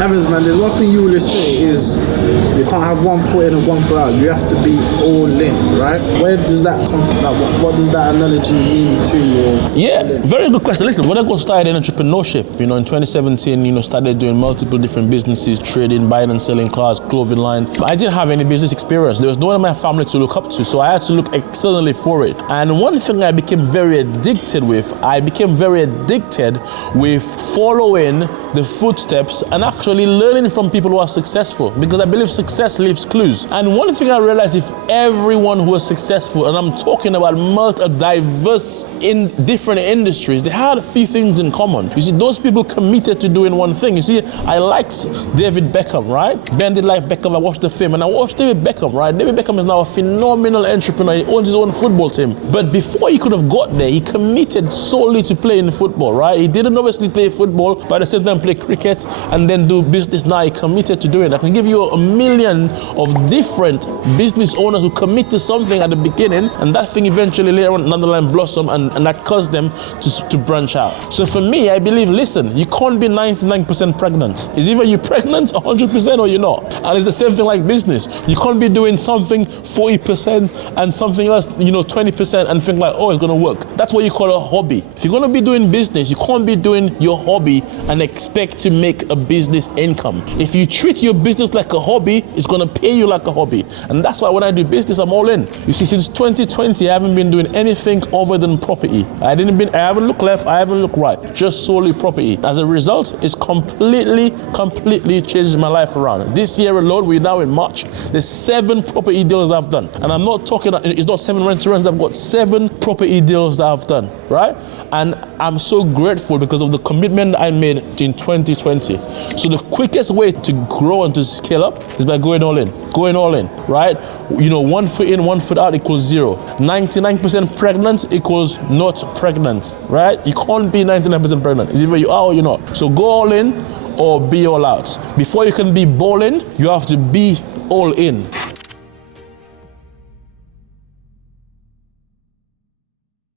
Evans, man, there's one thing you always say is you can't have one foot in and one foot out. You have to be all in, right? Where does that come from? Like, what does that analogy mean to you? Yeah, very good question. Listen, when I got started in entrepreneurship, in 2017, started doing multiple different businesses, trading, buying and selling cars, clothing line. I didn't have any business experience. There was no one in my family to look up to, so I had to look externally for it. And one thing I became very addicted with following the footsteps and actually learning from people who are successful, because I believe success leaves clues. And one thing I realized, if everyone who was successful, and I'm talking about diverse in different industries, they had a few things in common. You see, those people committed to doing one thing. You see, I liked David Beckham, right? Ben did like Beckham. I watched the film and I watched David Beckham, right? David Beckham is now a phenomenal entrepreneur. He owns his own football team. But before he could have got there, he committed solely to playing football, right? He didn't obviously play football, but at the same time play cricket and then do business. Now he committed to doing it. I can give you a million of different business owners who commit to something at the beginning, and that thing eventually later on down the line blossom, and that caused them to branch out. So for me, I believe, listen, you can't be 99% pregnant. It's either you're pregnant 100% or you're not. And it's the same thing like business. You can't be doing something 40% and something else, 20% and think like, oh, it's gonna work. That's what you call a hobby. If you're gonna be doing business, you can't be doing your hobby and expect to make a business income. If you treat your business like a hobby, it's gonna pay you like a hobby. And that's why when I do business, I'm all in. You see, since 2020, I haven't been doing anything other than property. I haven't looked left, I haven't looked right, just solely property. As a result, it's completely changed my life around. This year alone, we're now in March, there's 7 property deals I've done. And I'm not talking, it's not 7 rent-to-rents, I've got 7 property deals that I've done, right? And I'm so grateful because of the commitment I made in 2020. So the quickest way to grow and to scale up is by going all in. Going all in, right? 1 foot in, 1 foot out equals 0. 99% pregnant equals not pregnant, right? You can't be 99% pregnant. It's either you are or you're not. So go all in or be all out. Before you can be balling, you have to be all in.